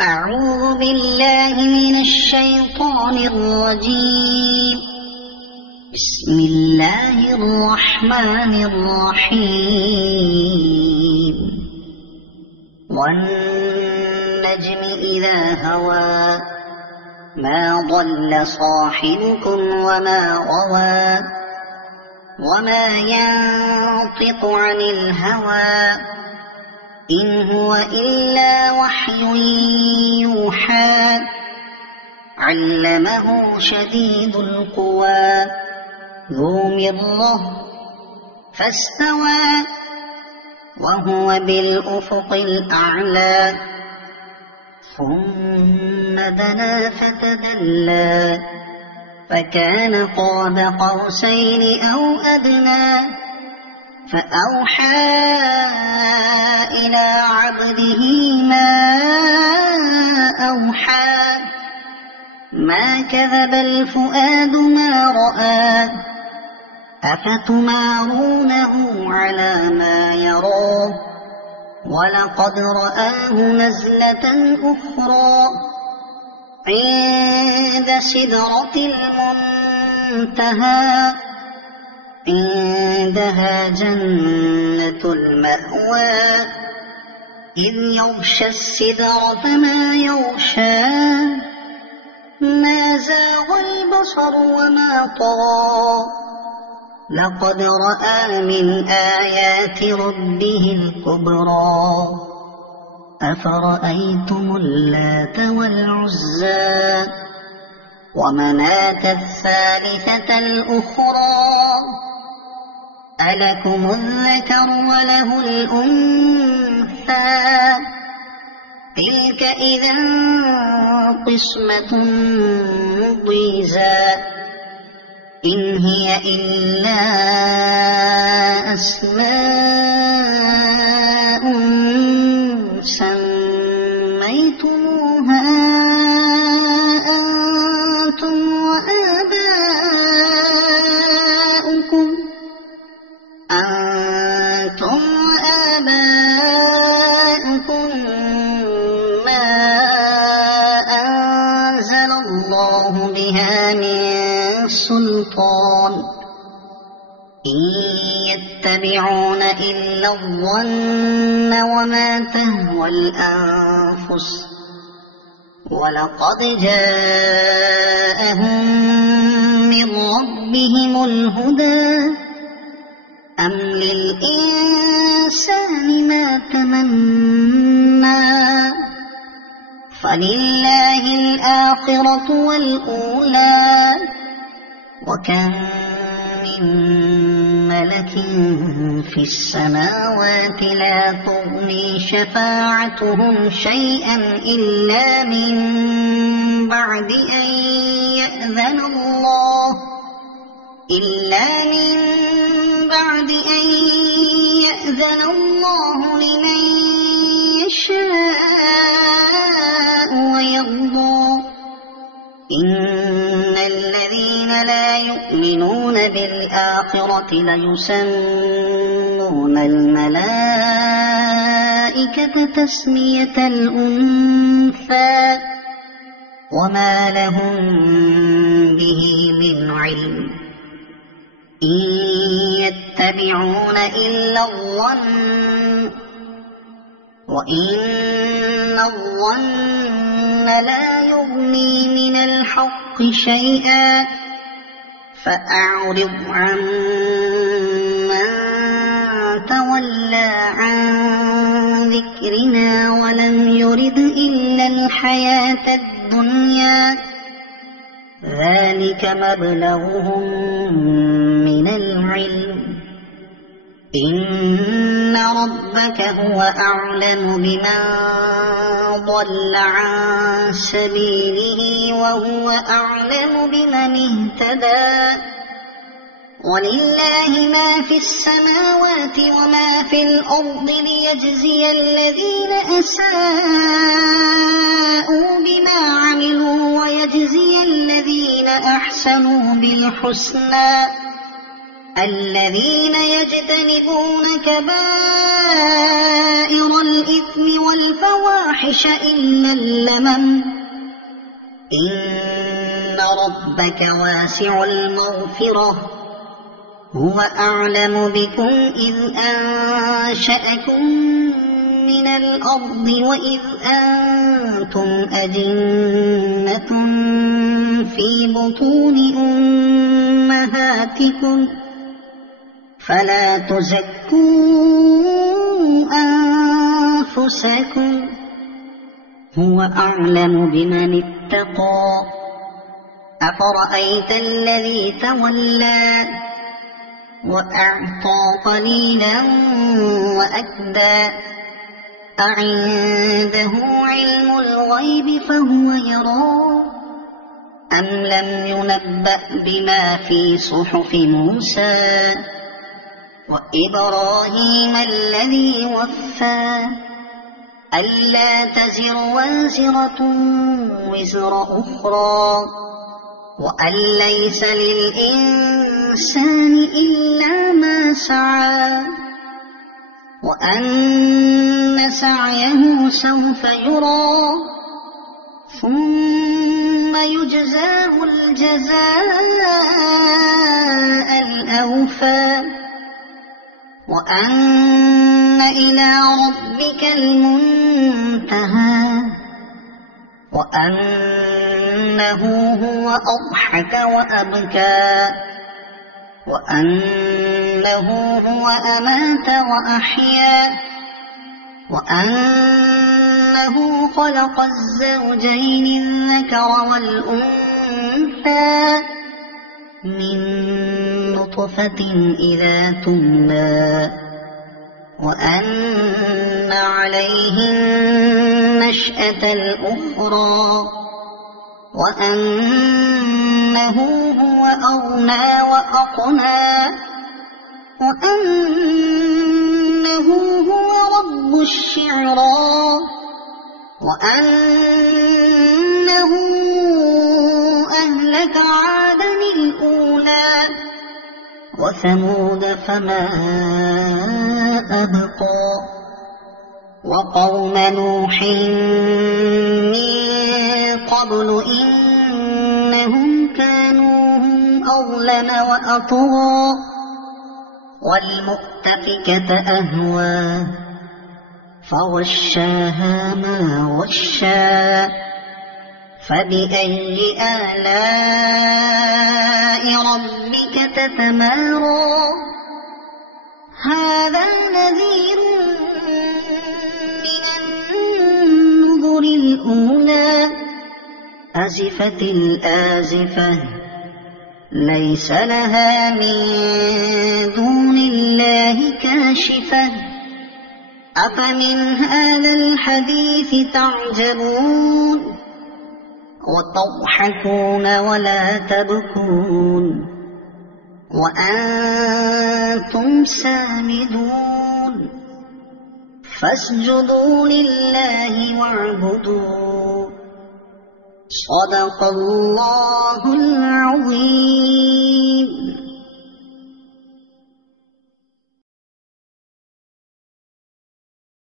أعوذ بالله من الشيطان الرجيم. بسم الله الرحمن الرحيم. والنجم إذا هوى ما ضل صاحبكم وما غوى وما ينطق عن الهوى إن هو إلا وحي يوحى. علمه شديد القوى ذو مرة فاستوى وهو بالأفق الأعلى. ثم دنا فتدلى فكان قاب قوسين أو أدنى. فأوحى إلى عبده ما أوحى. ما كذب الفؤاد ما رأى. أفتمارونه على ما يرى ولقد رآه نزلة أخرى عند سدرة المنتهى. عندها جنة المأوى إذ يغشى السدرة ما يغشى. ما زاغ البصر وما طغى. لقد رأى من آيات ربه الكبرى. أفرأيتم اللات والعزى ومناة الثالثة الأخرى. ألكم الذكر وله الأنثى. تلك إذا قسمة ضيزى. إن هي إلا أسماء سميتموها أنتم وآباؤكم ما أنزل الله بها من سلطان. إن يتبعون إلا الظن وما تهوى الأنفس ولقد جاءهم من ربهم الهدى. أم للإنسان ما تمنى. فلله الآخرة والأولى. وكم من ملك في السماوات لا تغني شفاعتهم شيئا إلا من بعد أن يأذن الله لمن يشاء ويرضى. إن الذين لا يؤمنون بالآخرة ليسمون الملائكة تسمية الأنثى وما لهم به من علم. إن يتبعون إلا الظن وإن الظن لا يغني من الحق شيئا. فأعرض عن من تولى عن ذكرنا ولم يرد إلا الحياة الدنيا. ذلك مبلغهم من العلم. إن ربك هو أعلم بمن ضل عن سبيله وهو أعلم بمن اهتدى. ولله ما في السماوات وما في الأرض ليجزي الذين أساءوا بما عملوا ويجزي الذين أحسنوا بالحسنى. الذين يجتنبون كبائر الإثم والفواحش الفواحش إلا اللمم إن ربك واسع المغفرة هو أعلم بكم إذ أنشأكم من الأرض وإذ أنتم أجنة في بطون أمهاتكم فلا تزكوا أنفسكم هو أعلم بمن اتقى أفرأيت الذي تولى وأعطى قليلا وأكدى أعنده علم الغيب فهو يرى أم لم ينبأ بما في صحف موسى وإبراهيم الذي وفى ألا تزر وازرة وزر أخرى وأن ليس للإنسان إلا ما سعى وأن سعيه سوف يرى ثم يجزاه الجزاء الأوفى وأن إلى ربك المنتهى وأنه هو أضحك وأبكى وأنه هو أمات وأحيا وأنه خلق الزوجين الذكر والأنثى من نطفة إذا تمنى وأن عليه النشأة الأخرى وأنه هو أغنى وأقنى وأنه هو رب الشعرى وأنه أهلك عادا الأولى وثمود فما أبقى وقوم نوح من قبل إنهم كانوا هم أظلم وأطغى والمؤتفكة أهوى فغشاها ما غشا فبأي آلاء ربك تتمارى هذا نذير من النذر الأولى أزفت الآزفة ليس لها من دون الله كاشفة أفمن هذا الحديث تعجبون وتضحكون ولا تبكون وأنتم سامدون فاسجدوا لله واعبدوا صدق الله العظيم.